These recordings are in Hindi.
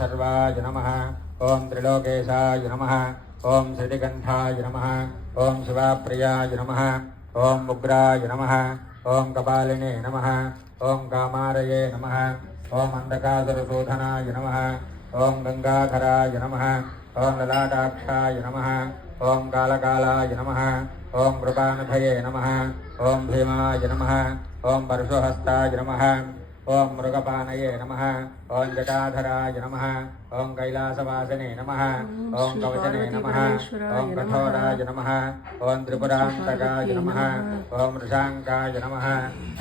सर्वाय नमः। ओम त्रिलोकेशाय नमः। ओम श्रीगंधाय नमः। ओम शिवाप्रियाय नमः। ओम उग्राय नमः। ओम कपालिने नमः। ओम कामारये नमः। ओम अंधकासुरशोधनाय नमः। ओम गंगाधराय नमः। ओम ललाटाक्षाय नमः। ओम कालकालाय नमः। ओम कृपानिधये नमः। ओम भीमाय नमः। ओम परशुहस्ताय नमः। ओम मृगपानये नमः। ओम जटाधराय नमः। ओम कैलासवासिने नमः। ओम कवचने नमः। ओम कठोराय नमः। ओम त्रिपुरान्तकाय नमः। ओम वृषांकाय नमः।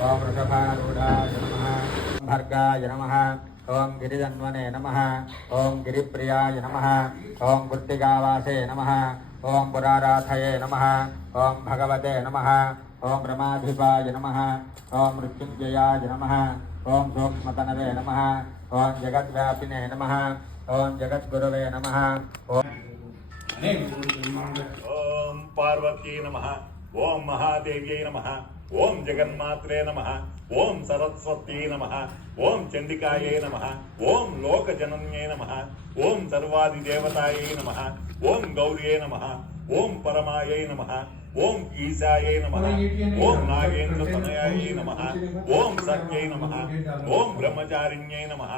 ओम वृषभारूढाय नमः। भर्गाय नमः। ओम गिरिजन्वने नमः। ओम गिरिप्रियाय नमः। ओम कृत्तिकावासे नमः। ओम पुराराथये नमः। ओम भगवते नमः। ओम ब्रह्माधिपाय नमः। ओम मृत्युंजयाय नमः। ओम सूक्ष्मतनवे नमः। ओम जगद्व्यापिने नमः। ओम जगद्गुरवे नमः। ओम पार्वती नमः। ओम महादेव्यै नमः। ओम जगन्मात्रे नमः। ओम सरस्वती नमः। ओम चंडिकायै नमः। ओम लोकजनन्यै नमः। ओम सर्वादिदेवतायै नमः। ओम गौर्यै नमः। ओम परमायै नमः। ओम ईशायै नमः। ओम नागेन्द्रतनयायै नमः। ओम सत्यै नमः। ओम ब्रह्मचारिण्यै नमः।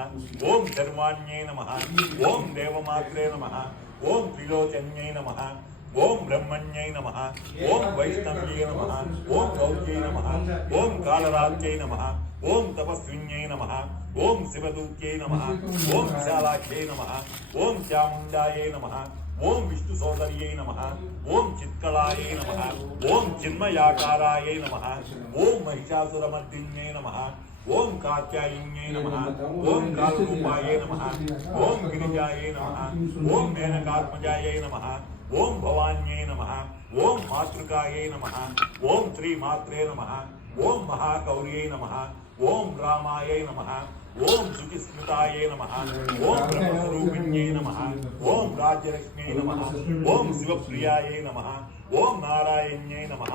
ओम शर्वाण्यै नमः। ओम देवमात्रे नमः। ओम त्रिलोचन्यै नमः। ओम ब्रह्मण्यै नमः। ओम वैष्णव्यै नमः। ओम गौर्यै नमः। ओम कालरात्यै नमः। ओम तपस्विन्यै नमः। ओम शिवदूत्यै नमः। ओम विशालाख्यै नमः। ओम चामुण्डायै नमः। ओम विष्णु सोदर्यै नमः। ओम चित्कलायै नमः। ओम चिन्मयाकारायै नमः। ओम महिषासुरमर्दिन्यै नमः। ओम कात्यायिन्यै नमः। ओम कालरूपायै नमः। ओम गिरिजायै नमः। ओम मेनकात्मजायै नमः। ओम भवान्यै नमः। ओम मातृकायै नमः। ओम श्रीमात्रे नमः। ओम महागौर्यै नमः। ओम रामायै नमः। ओम शुचिस्मृतायै नमः। ओम ब्रह्मस्वरूपिण्यै नमः। ओम राज्यलक्ष्म्यै नमः। ओम शिवप्रियायै नमः। ओम नारायण्यै नमः।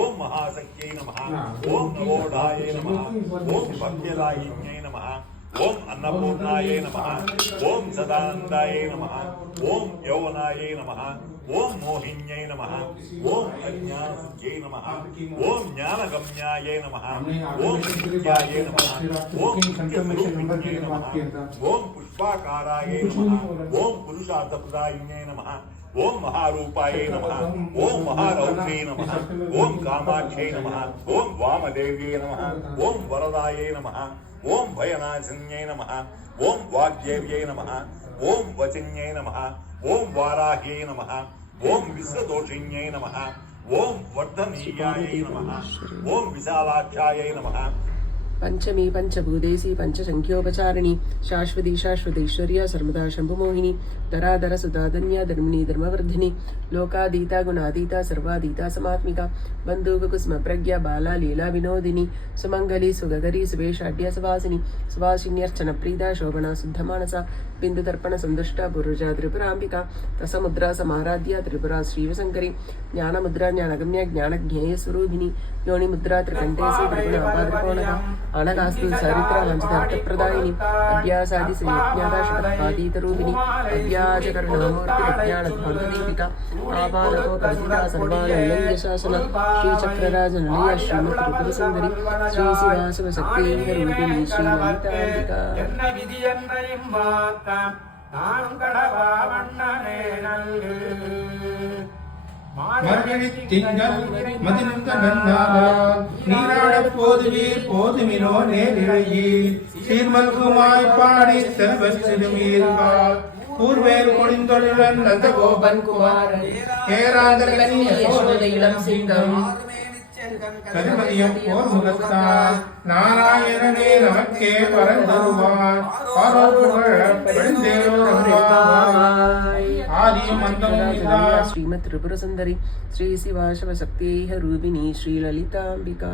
ओम महाशक्त्यै नमः। ओम नवोढायै नमः। ओम भक्त्यदायिन्यै नमः। ओम अन्नपूर्णायै नमः। ओम सदानन्दायै नमः। ओम यौवनायै नमः। ओम मोहिन्यै नमः। ओम अज्ञानसिद्ध्यै नमः। ओम ज्ञानगम्यायै नमः। ओम नित्यायै नमः। ओम नित्यस्वरूपिण्यै नमः। ओम पुष्पाकारायै नमः। ओम पुरुषार्थप्रदायिन्यै नमः। ओम महारूपायै नमः। ओम महारौद्र्यै नमः। ओम कामाख्यै नमः। ओम वामदेव्यै नमः। ओम वरदायै नमः। ओम भयनाशिन्यै नमः। ओम वाग्देव्यै नमः। ओम वचिन्यै नमः। ओम वाराह्यै नमः। ओम विश्वदोषिन्यै नमः। ओम वर्धनीयायै नमः। ओम विशालाख्यायै नमः। पंचमी पंचभूतेसी पंचसंख्योपचारिणी शाश्वती शाश्वतेश्वर्या सर्वदा शंभुमोहिनी धराधर सुधाधन्या धर्मिणी धर्मवर्धिनी लोकादीता गुणादीता सर्वादीता समात्मिका बंधुकुसुम प्रज्ञा बाला लीला विनोदिनी सुमंगली सुगकरी सुवेशाढ्य सुवासिनी सुवासिन्यर्चन प्रीता शोभना शुद्धमानसा बिंदुतर्पण संदुष्टा पूर्वजा त्रिपुरांबिका रसमुद्रा समाराध्या त्रिपुरा श्रीवशंकरी ज्ञानमुद्रा ज्ञानगम्या ज्ञानज्ञेय स्वरूपिणी योनिमुद्रा त्रिकंठेसी त्रिगुणापादकोणः अनगास्तु चरित्र वंचितार्थप्रदायिनी अभ्यासादि श्रीयज्ञाता षट्पादीतरूपिणी अभ्याचकरणमूर्तिज्ञानध्वान्तदीपिका आपादको कविता सर्वानन्दस्य शासन श्रीचक्रराजनिलय श्रीमत्त्रिपुरसुन्दरी श्रीशिवाशिवशक्तिरूपिणी श्रीललिताम्बिका மார்கழி திங்கள் மதிநந்த நன்னாளால் நீராடப் போதுவீர் போதுமினோ நேரிழையீர் சீர்மல்குமாய் பாடி செல்வச் சிறுமீர்கள் பூர்வேர் கொடிந்தொழிலன் நந்த கோபன் குமாரன் ஏராந்தலன் யசோதையிடம் சிங்கம் கதிமதியம் போர் முகத்தார் நாராயணனே நமக்கே பரந்தருவான் श्रीमत् त्रिपुर सुंदरी श्री शिवाशव शक्ति रूपिणी श्री ललितांबिका।